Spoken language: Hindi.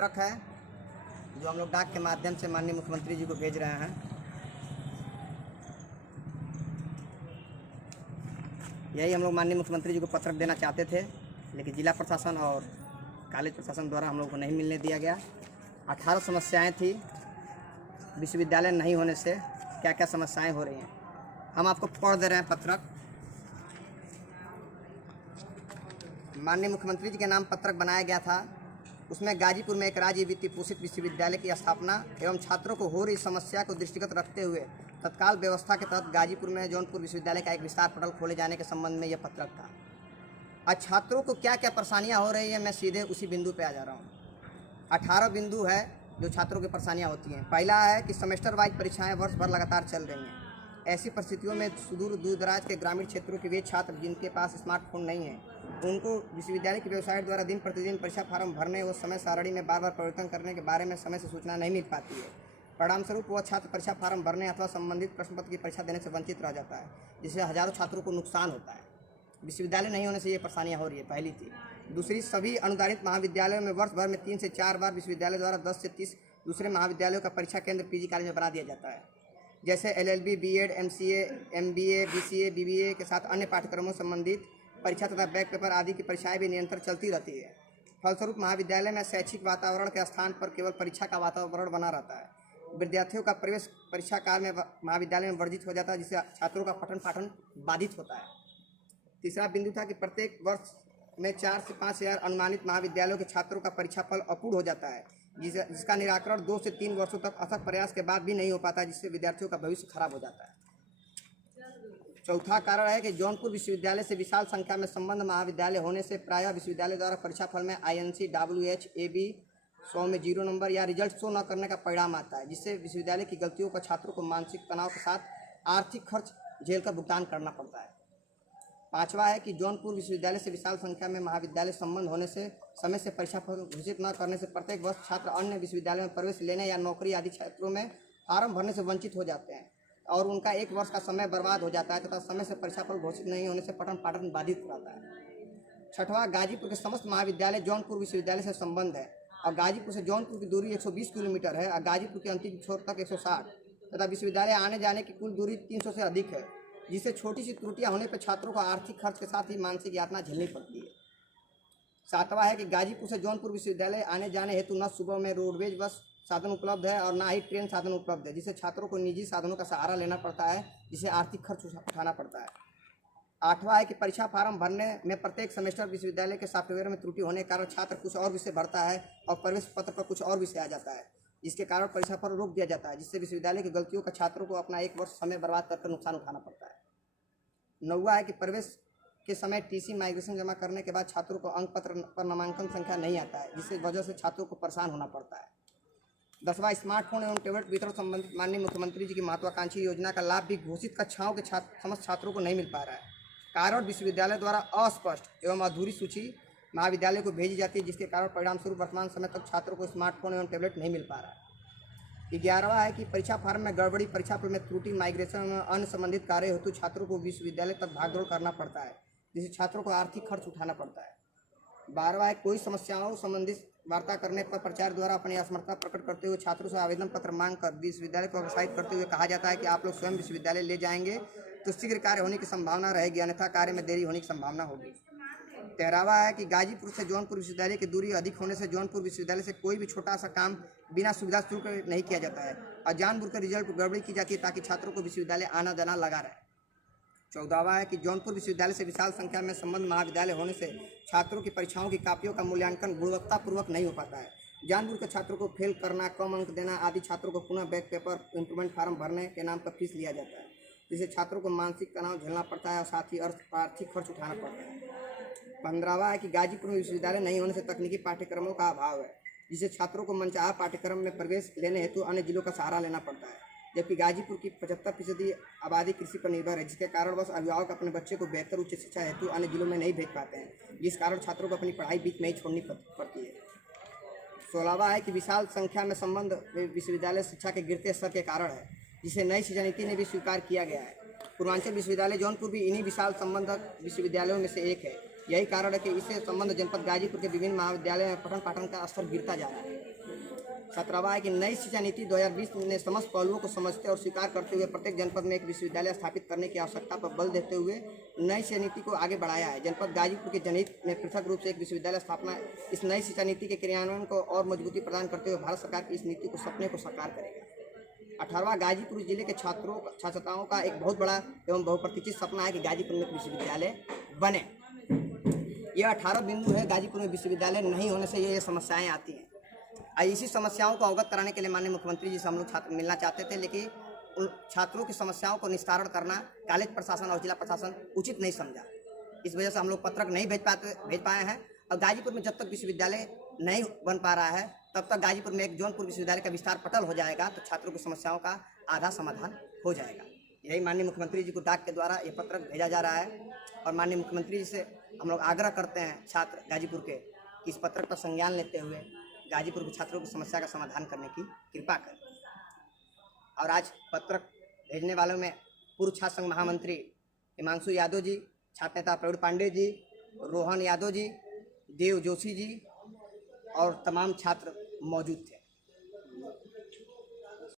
पत्रक है जो हम लोग डाक के माध्यम से माननीय मुख्यमंत्री जी को भेज रहे हैं। यही हम लोग माननीय मुख्यमंत्री जी को पत्रक देना चाहते थे, लेकिन जिला प्रशासन और कॉलेज प्रशासन द्वारा हम लोग को नहीं मिलने दिया गया। 18 समस्याएं थी विश्वविद्यालय नहीं होने से, क्या क्या समस्याएं हो रही हैं हम आपको पढ़ दे रहे हैं पत्रक। माननीय मुख्यमंत्री जी के नाम पत्रक बनाया गया था। उसमें गाजीपुर में एक राज्य वित्तीय पोषित विश्वविद्यालय की स्थापना एवं छात्रों को हो रही समस्या को दृष्टिगत रखते हुए तत्काल व्यवस्था के तहत गाजीपुर में जौनपुर विश्वविद्यालय का एक विस्तार पटल खोले जाने के संबंध में यह पत्रक था। आज छात्रों को क्या क्या परेशानियां हो रही है, मैं सीधे उसी बिंदु पे आ जा रहा हूँ। 18 बिंदु है जो छात्रों की परेशानियां होती हैं। पहला है कि सेमेस्टर वाइज परीक्षाएं वर्ष भर लगातार चल रही हैं। ऐसी परिस्थितियों में सुदूर दूर दराज के ग्रामीण क्षेत्रों के वे छात्र जिनके पास स्मार्टफोन नहीं है, उनको विश्वविद्यालय की वेबसाइट द्वारा दिन प्रतिदिन परीक्षा फार्म भरने व समय सारणी में बार बार परिवर्तन करने के बारे में समय से सूचना नहीं मिल पाती है। परिणामस्वरूप वह छात्र परीक्षा फार्म भरने अथवा संबंधित प्रश्न पत्र की परीक्षा देने से वंचित रह जाता है, जिससे हजारों छात्रों को नुकसान होता है। विश्वविद्यालय नहीं होने से ये परेशानियां हो रही है, पहली थी। दूसरी, सभी अनुदानित महाविद्यालयों में वर्ष भर में 3 से 4 बार विश्वविद्यालय द्वारा 10 से 30 दूसरे महाविद्यालयों का परीक्षा केंद्र पीजी कॉलेज में बना दिया जाता है, जैसे LLB, BEd, MCA, MBA, BCA, BBA के साथ अन्य पाठ्यक्रमों संबंधित परीक्षा तथा बैक पेपर आदि की परीक्षाएं भी निरंतर चलती रहती है। फलस्वरूप महाविद्यालय में शैक्षिक वातावरण के स्थान पर केवल परीक्षा का वातावरण बना रहता है। विद्यार्थियों का प्रवेश परीक्षा काल में महाविद्यालय में वर्जित हो जाता है, जिससे छात्रों का पठन पाठन बाधित होता है। तीसरा बिंदु था कि प्रत्येक वर्ष में 4 से 5 हजार अनुमानित महाविद्यालयों के छात्रों का परीक्षा फल अपूर्ण हो जाता है, जिसका निराकरण 2 से 3 वर्षों तक अथक प्रयास के बाद भी नहीं हो पाता, जिससे विद्यार्थियों का भविष्य खराब हो जाता है। चौथा कारण है कि जौनपुर विश्वविद्यालय से विशाल संख्या में संबद्ध महाविद्यालय होने से प्रायः विश्वविद्यालय द्वारा परीक्षा फल में INC, WH, AB 100 में 0 नंबर या रिजल्ट शो न करने का परिणाम आता है, जिससे विश्वविद्यालय की गलतियों का छात्रों को मानसिक तनाव के साथ आर्थिक खर्च झेलकर भुगतान करना पड़ता है। पांचवा है कि जौनपुर विश्वविद्यालय से विशाल संख्या में महाविद्यालय संबंध होने से समय से परीक्षा फल घोषित न करने से प्रत्येक वर्ष छात्र अन्य विश्वविद्यालय में प्रवेश लेने या नौकरी आदि क्षेत्रों में फार्म भरने से वंचित हो जाते हैं और उनका 1 वर्ष का समय बर्बाद हो जाता है तथा समय से परीक्षा फल घोषित नहीं होने से पठन पाठन बाधित रहता है। छठवां, गाजीपुर के समस्त महाविद्यालय जौनपुर विश्वविद्यालय से संबंध है और गाजीपुर से जौनपुर की दूरी 120 किलोमीटर है और गाजीपुर के अंतिम छोर तक 160 तथा विश्वविद्यालय आने जाने की कुल दूरी 300 से अधिक है, जिससे छोटी सी त्रुटियां होने पर छात्रों को आर्थिक खर्च के साथ ही मानसिक यातना झेलनी पड़ती है। सातवां है कि गाजीपुर से जौनपुर विश्वविद्यालय आने जाने हेतु न सुबह में रोडवेज बस साधन उपलब्ध है और ना ही ट्रेन साधन उपलब्ध है, जिससे छात्रों को निजी साधनों का सहारा लेना पड़ता है, जिससे आर्थिक खर्च उठाना पड़ता है। आठवां है कि परीक्षा फार्म भरने में प्रत्येक सेमेस्टर विश्वविद्यालय के सॉफ्टवेयर में त्रुटि होने के कारण छात्र कुछ और विषय भरता है और प्रवेश पत्र पर कुछ और विषय आ जाता है, जिसके कारण परीक्षा पर रोक दिया जाता है, जिससे विश्वविद्यालय की गलतियों का छात्रों को अपना 1 वर्ष समय बर्बाद करके नुकसान उठाना पड़ता है। 9वां है कि प्रवेश के समय TC माइग्रेशन जमा करने के बाद छात्रों को अंक पत्र पर नामांकन संख्या नहीं आता है, जिससे वजह से छात्रों को परेशान होना पड़ता है। 10वां, स्मार्टफोन एवं टैबलेट वितरण संबंधित माननीय मुख्यमंत्री जी की महत्वाकांक्षी योजना का लाभ भी घोषित कक्षाओं के समस्त छात्रों को नहीं मिल पा रहा है। कारण विश्वविद्यालय द्वारा अस्पष्ट एवं अधूरी सूची महाविद्यालय को भेजी जाती है, जिसके कारण परिणामस्वरूप वर्तमान समय तक छात्रों को स्मार्टफोन एवं टैबलेट नहीं मिल पा रहा है। 11वां है कि परीक्षा फार्म में गड़बड़ी, परीक्षा फल में त्रुटि, माइग्रेशन में अन्य संबंधित कार्य हेतु छात्रों को विश्वविद्यालय तक भागदौड़ करना पड़ता है, जिससे छात्रों को आर्थिक खर्च उठाना पड़ता है। 12वां है कोई समस्याओं संबंधित वार्ता करने पर प्राचार्य द्वारा अपनी असमर्थता प्रकट करते हुए छात्रों से आवेदन पत्र मांग कर विश्वविद्यालय को प्रोत्साहित करते हुए कहा जाता है कि आप लोग स्वयं विश्वविद्यालय ले जाएंगे तो शीघ्र कार्य होने की संभावना रहेगी, अन्यथा कार्य में देरी होने की संभावना होगी। 13वां है कि गाजीपुर से जौनपुर विश्वविद्यालय की दूरी अधिक होने से जौनपुर विश्वविद्यालय से कोई भी छोटा सा काम बिना सुविधा शुल्क नहीं किया जाता है और जानबूझकर रिजल्ट को गड़बड़ी की जाती है ताकि छात्रों को विश्वविद्यालय आना जाना लगा रहे। 14वां है कि जौनपुर विश्वविद्यालय से विशाल संख्या में संबद्ध महाविद्यालय होने से छात्रों की परीक्षाओं की कापियों का मूल्यांकन गुणवत्तापूर्वक नहीं हो पाता है। जानबूझकर छात्रों को फेल करना, कम अंक देना आदि छात्रों को पुनः बैक पेपर, इम्प्रूवमेंट फार्म भरने के नाम पर फीस लिया जाता है, जिससे छात्रों को मानसिक तनाव झेलना पड़ता है और साथ ही आर्थिक खर्च उठाना पड़ता है। 15वां है कि गाजीपुर में विश्वविद्यालय नहीं होने से तकनीकी पाठ्यक्रमों का अभाव है, जिससे छात्रों को मनचाहा पाठ्यक्रम में प्रवेश लेने हेतु अन्य जिलों का सहारा लेना पड़ता है, जबकि गाजीपुर की 75% आबादी कृषि पर निर्भर है, जिसके कारण बस अभिभावक अपने बच्चे को बेहतर उच्च शिक्षा हेतु अन्य जिलों में नहीं भेज पाते हैं, जिस कारण छात्रों को अपनी पढ़ाई बीच में ही छोड़नी पड़ती है। 16वां है कि विशाल संख्या में संबंध विश्वविद्यालय शिक्षा के गिरते स्तर के कारण है, जिसे नई शिक्षा नीति ने भी स्वीकार किया गया है। पूर्वांचल विश्वविद्यालय जौनपुर भी इन्हीं विशाल संबंधक विश्वविद्यालयों में से एक है। यही कारण है कि इससे संबंध जनपद गाजीपुर के विभिन्न महाविद्यालयों में पठन पाठन का स्तर गिरता जा रहा है। 17वां है कि नई शिक्षा नीति 2020 ने समस्त पहलुओं को समझते और स्वीकार करते हुए प्रत्येक जनपद में एक विश्वविद्यालय स्थापित करने की आवश्यकता पर बल देते हुए नई शिक्षा नीति को आगे बढ़ाया है। जनपद गाजीपुर के जनहित में पृथक रूप से एक विश्वविद्यालय स्थापना इस नई शिक्षा नीति के क्रियान्वयन को और मजबूती प्रदान करते हुए भारत सरकार की इस नीति को सपने को साकार करेगा। 18वां गाजीपुर जिले के छात्राओं का एक बहुत बड़ा एवं बहुप्रतीक्षित सपना है कि गाजीपुर में एक विश्वविद्यालय बने। यह 18 बिंदु है। गाजीपुर में विश्वविद्यालय नहीं होने से ये समस्याएं आती हैं। इसी समस्याओं को अवगत कराने के लिए माननीय मुख्यमंत्री जी से हम लोग छात्र मिलना चाहते थे, लेकिन उन छात्रों की समस्याओं को निस्तारण करना कॉलेज प्रशासन और जिला प्रशासन उचित नहीं समझा। इस वजह से हम लोग पत्रक नहीं भेज पाए हैं। और गाजीपुर में जब तक विश्वविद्यालय नहीं बन पा रहा है तब तक गाजीपुर में एक जौनपुर विश्वविद्यालय का विस्तार पटल हो जाएगा तो छात्रों की समस्याओं का आधा समाधान हो जाएगा। यही माननीय मुख्यमंत्री जी को डाक के द्वारा ये पत्रक भेजा जा रहा है और माननीय मुख्यमंत्री जी से हम लोग आग्रह करते हैं छात्र गाजीपुर के कि इस पत्रक पर संज्ञान लेते हुए गाजीपुर के छात्रों की समस्या का समाधान करने की कृपा करें। और आज पत्रक भेजने वालों में पूर्व छात्र संघ महामंत्री हिमांशु यादव जी, छात्र नेता प्रवीण पांडे जी, रोहन यादव जी, देव जोशी जी और तमाम छात्र मौजूद थे।